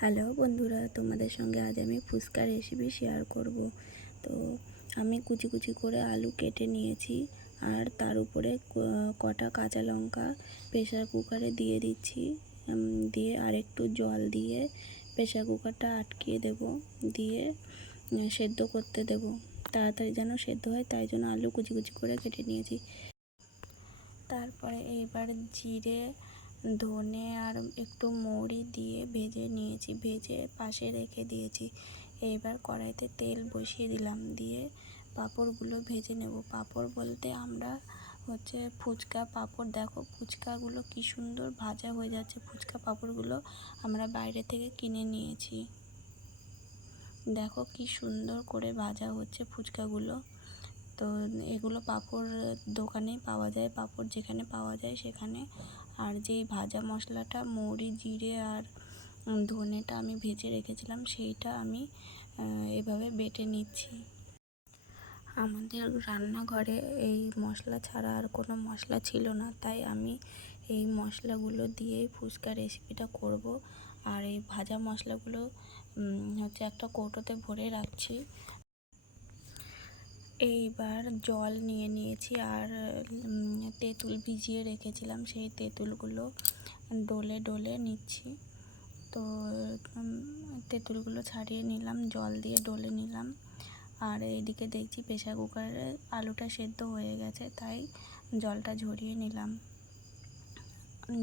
Hello বন্ধুরা, তোমাদের সঙ্গে আজ আমি ফুচকা রেসিপি শেয়ার করব। তো আমি কুচি কুচি করে আলু কেটে নিয়েছি, আর তার উপরে কটা কাঁচা লঙ্কা প্রেসার কুকারে দিয়ে দিচ্ছি। দিয়ে আর একটু জল দিয়ে প্রেসার কুকারটা আটকিয়ে দেব, দিয়ে সেদ্ধ করতে দেব। তাড়াতাড়ি যেন সেদ্ধ হয়, তাই জন্য আলু কুচি কুচি করে কেটে নিয়েছি। তারপরে এবার জিরে, ধনে আর একটু মৌরি দিয়ে ভেজে নিয়েছি, ভেজে পাশে রেখে দিয়েছি। এইবার কড়াইতে তেল বসিয়ে দিলাম, দিয়ে পাঁপড়গুলো ভেজে নেব। পাঁপড় বলতে আমরা ফুচকা পাঁপড়। দেখো ফুচকাগুলো কি সুন্দর ভাজা হয়ে যাচ্ছে। ফুচকা পাঁপড়গুলো আমরা বাইরে থেকে কিনে নিয়েছি। দেখো কি সুন্দর করে ভাজা হচ্ছে ফুচকাগুলো। তো এগুলো পাঁপড় দোকানে পাওয়া যায়, পাঁপড় যেখানে পাওয়া যায় সেখানে। আর যেই ভাজা মশলাটা মৌরি, জিরে আর ধনেটা আমি ভেজে রেখেছিলাম, সেইটা আমি এভাবে বেটে নিচ্ছি। আমাদের রান্নাঘরে এই মশলা ছাড়া আর কোনো মশলা ছিল না, তাই আমি এই মশলাগুলো দিয়েই ফুচকা রেসিপিটা করব। আর এই ভাজা মশলাগুলো একটা কৌটোতে ভরে রাখছি। এইবার জল নিয়ে নিয়েছি, আর তেঁতুল ভিজিয়ে রেখেছিলাম, সেই তেঁতুলগুলো ডলে ডলে নিচ্ছি। তো তেঁতুলগুলো ছাড়িয়ে নিলাম, জল দিয়ে ডলে নিলাম। আর এইদিকে দেখছি প্রেসার কুকারে আলুটা সেদ্ধ হয়ে গেছে, তাই জলটা ঝরিয়ে নিলাম,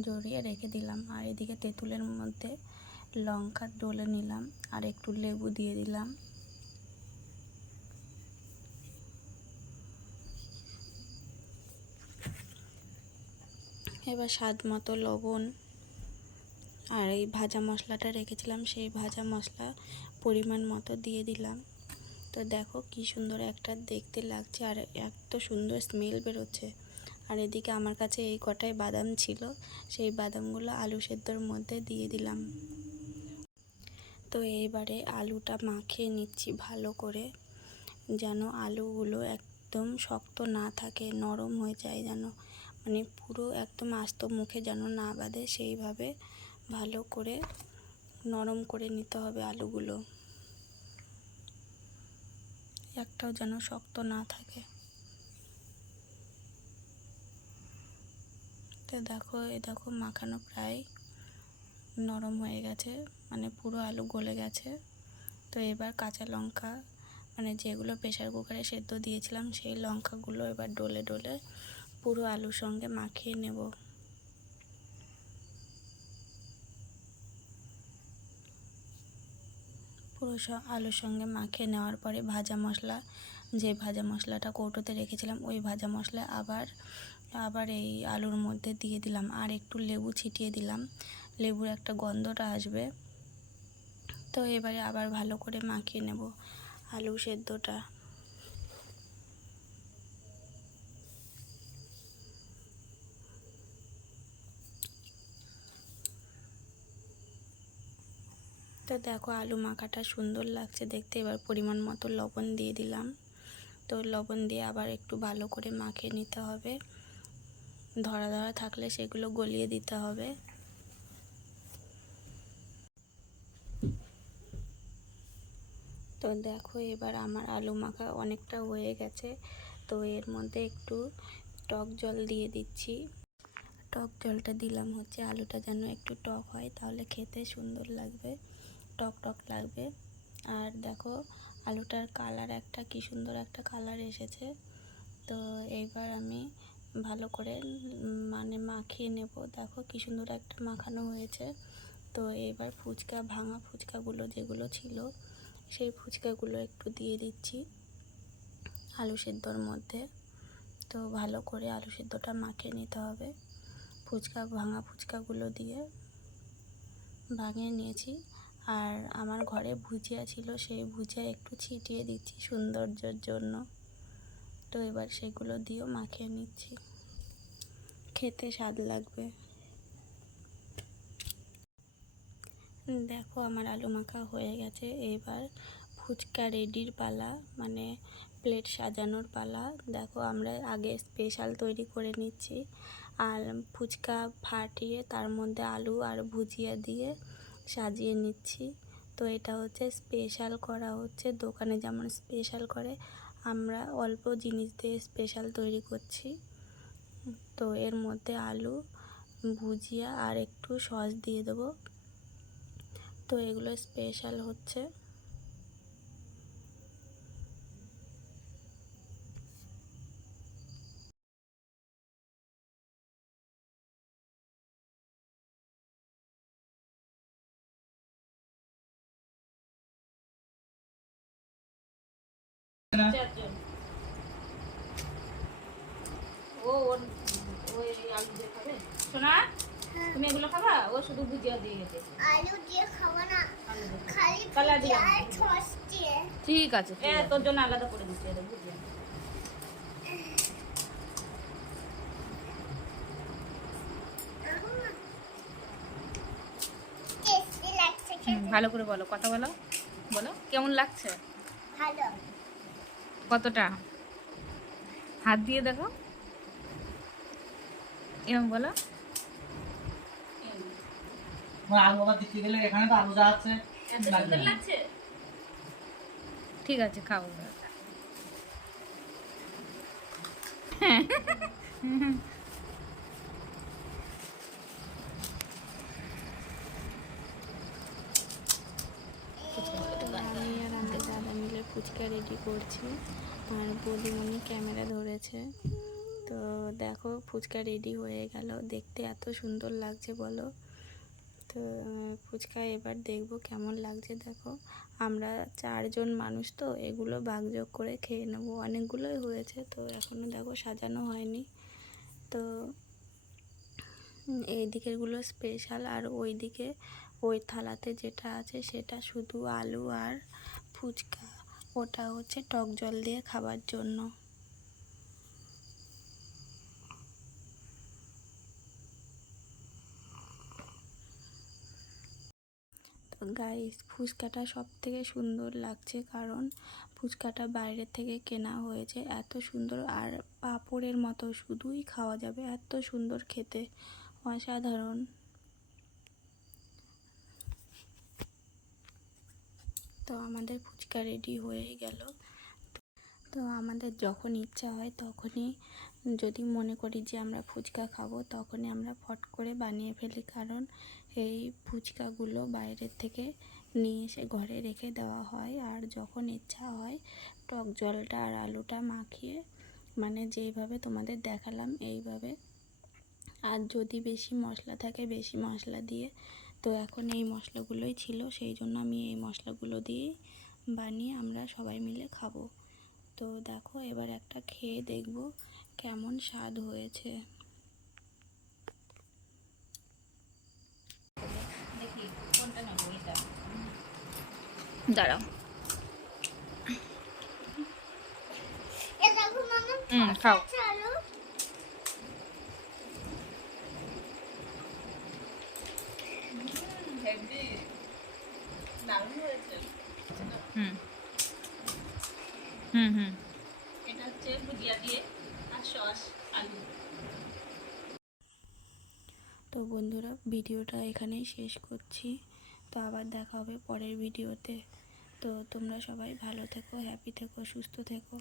ঝরিয়ে রেখে দিলাম। আর এদিকে তেঁতুলের মধ্যে লঙ্কা ডলে নিলাম, আর একটু লেবু দিয়ে দিলাম। এবার স্বাদ মতো লবণ, আর এই ভাজা মশলাটা রেখেছিলাম, সেই ভাজা মশলা পরিমাণ মতো দিয়ে দিলাম। তো দেখো কি সুন্দর একটা দেখতে লাগছে, আর এত সুন্দর স্মেল বেরোচ্ছে। আর এদিকে আমার কাছে এই কটাই বাদাম ছিল, সেই বাদামগুলো আলু সেদ্ধর মধ্যে দিয়ে দিলাম। তো এইবারে আলুটা মাখিয়ে নিচ্ছি ভালো করে, যেন আলুগুলো একদম শক্ত না থাকে, নরম হয়ে যায়, যেন পুরো একদম আস্ত মুখে যেন না বাঁধে, সেইভাবে ভালো করে নরম করে নিতে হবে আলুগুলো, একটাও যেন শক্ত না থাকে। তো দেখো মাখানো প্রায় নরম হয়ে গেছে, পুরো আলু গলে গেছে। তো এবার কাঁচা লঙ্কা, যেগুলো প্রেসার কুকারে সেদ্ধ দিয়েছিলাম, সেই লঙ্কাগুলো এবার ডলে ডলে পুরো আলুর সঙ্গে মাখিয়ে নেব। পুরো আলুর সঙ্গে মাখিয়ে নেওয়ার পরে ভাজা মশলাটা কৌটোতে রেখেছিলাম, ওই ভাজা মশলা আবার এই আলুর মধ্যে দিয়ে দিলাম, আর একটু লেবু ছিটিয়ে দিলাম, লেবুর একটা গন্ধটা আসবে। তো এবারে আবার ভালো করে মাখিয়ে নেব আলু সেদ্ধটা। তো দেখো আলু মাখাটা সুন্দর লাগছে দেখতে। এবার পরিমাণ মতো লবণ দিয়ে দিলাম। তো লবণ দিয়ে আবার একটু ভালো করে মাখিয়ে নিতে হবে, ধরা ধরা থাকলে সেগুলো গলিয়ে দিতে হবে। তো দেখো এবার আমার আলু মাখা অনেকটা হয়ে গেছে। তো এর মধ্যে একটু টক জল দিয়ে দিচ্ছি। টক জলটা দিলাম আলুটা যেন একটু টক হয়, তাহলে খেতে সুন্দর লাগবে, টক টক লাগবে। আর দেখো আলুটার কালার কি সুন্দর একটা কালার এসেছে। তো এইবার আমি ভালো করে মাখিয়ে নেব। দেখো কি সুন্দর একটা মাখানো হয়েছে। তো এবার ভাঙা ফুচকাগুলো যেগুলো ছিল, সেই ফুচকাগুলো একটু দিয়ে দিচ্ছি আলু সেদ্ধর মধ্যে। তো ভালো করে আলু সেদ্ধটা মাখিয়ে নিতে হবে। ভাঙা ফুচকাগুলো দিয়ে ভাঙিয়ে নিয়েছি। আর আমার ঘরে ভুজিয়া ছিল, সেই ভুজিয়া একটু ছিটিয়ে দিচ্ছি সৌন্দর্যের জন্য। তো এবার সেগুলো দিয়েও মাখিয়ে নিচ্ছি, খেতে স্বাদ লাগবে। দেখো আমার আলু মাখা হয়ে গেছে। এবার ফুচকা রেডির পালা, প্লেট সাজানোর পালা। দেখো আমরা আগে স্পেশাল তৈরি করে নিচ্ছি, আর ফুচকা ফাটিয়ে তার মধ্যে আলু আর ভুজিয়া দিয়ে সাজিয়ে নিচ্ছি। তো এটা হচ্ছে স্পেশাল করা হচ্ছে, দোকানে যেমন স্পেশাল করে আমরা অল্প জিনিস দিয়ে স্পেশাল তৈরি করছি। তো এর মধ্যে আলু, ভুজিয়া আর একটু সস দিয়ে দেবো। তো এগুলো স্পেশাল হচ্ছে। সোনা, তুমি এগুলো খাবা? ও শুধু ভুজিয়া দিয়ে গেছে। আলু দিয়ে খাবো না, খালি কালা দিয়ে আর সস দিয়ে। ঠিক আছে, তোর জন্য আলাদা করে দিচ্ছি এটা ভুজিয়া। টেস্টি লাগছে খেতে। ভালো করে বলো, কথা বলো, বলো কেমন লাগছে। ভালো। কতটা? হাত দিয়ে দেখো, এরকম বলো। আলু আবার দিতে গেলে এখানে তো আলু যা আছে সুন্দর লাগছে। ঠিক আছে, খাও। আমি আর আমার দাদা মিলে ফুচকা রেডি করছি, আর বৌদিমণি ক্যামেরা ধরেছে। তো দেখো ফুচকা রেডি হয়ে গেল, দেখতে এত সুন্দর লাগছে বলো। তো ফুচকা এবার দেখবো কেমন লাগছে। দেখো আমরা 4 জন মানুষ, তো এগুলো ভাগযোগ করে খেয়ে নেবো, অনেকগুলোই হয়েছে। তো এখনও দেখো সাজানো হয়নি। তো এই দিকেরগুলো স্পেশাল, আর ওই দিকে ওই থালাতে যেটা আছে সেটা শুধু আলু আর ফুচকা, ওটা হচ্ছে টক জল দিয়ে খাবার জন্য। তো গাইস, ফুচকাটা সব থেকে সুন্দর লাগছে, কারণ ফুচকাটা বাইরের থেকে কেনা হয়েছে, এত সুন্দর আর পাঁপড়ের মতো শুধুই খাওয়া যাবে, এত সুন্দর খেতে, অসাধারণ। তো আমাদের ফুচকা রেডি হয়ে গেল। তো আমাদের যখন ইচ্ছা হয় তখনই, যদি মনে করি যে আমরা ফুচকা খাবো, তখনই আমরা ফট করে বানিয়ে ফেলি, কারণ এই ফুচকাগুলো বাইরের থেকে নিয়ে এসে ঘরে রেখে দেওয়া হয়। আর যখন ইচ্ছা হয় টক জলটা আর আলুটা মাখিয়ে, মানে যেইভাবে তোমাদের দেখালাম এইভাবে, আর যদি বেশি মশলা থাকে বেশি মশলা দিয়ে। তো এখন এই মশলাগুলোই ছিল, সেই জন্য আমি এই মশলাগুলো দিয়েই বানিয়ে আমরা সবাই মিলে খাবো। তো দেখো এবার একটা খেয়ে দেখব কেমন স্বাদ হয়েছে। দেখি কোনটা নেবো, এটা দাঁড়াও। এ দেখো মামা, খাও। আলু। হুম হুম হুম এটা হচ্ছে ভুজিয়া দিয়ে আর সস, আলু। তো বন্ধুরা, ভিডিওটা এখানেই শেষ করছি। তো আবার দেখা হবে পরের ভিডিওতে। তো তোমরা সবাই ভালো থেকো, হ্যাপি থেকো, সুস্থ থেকো।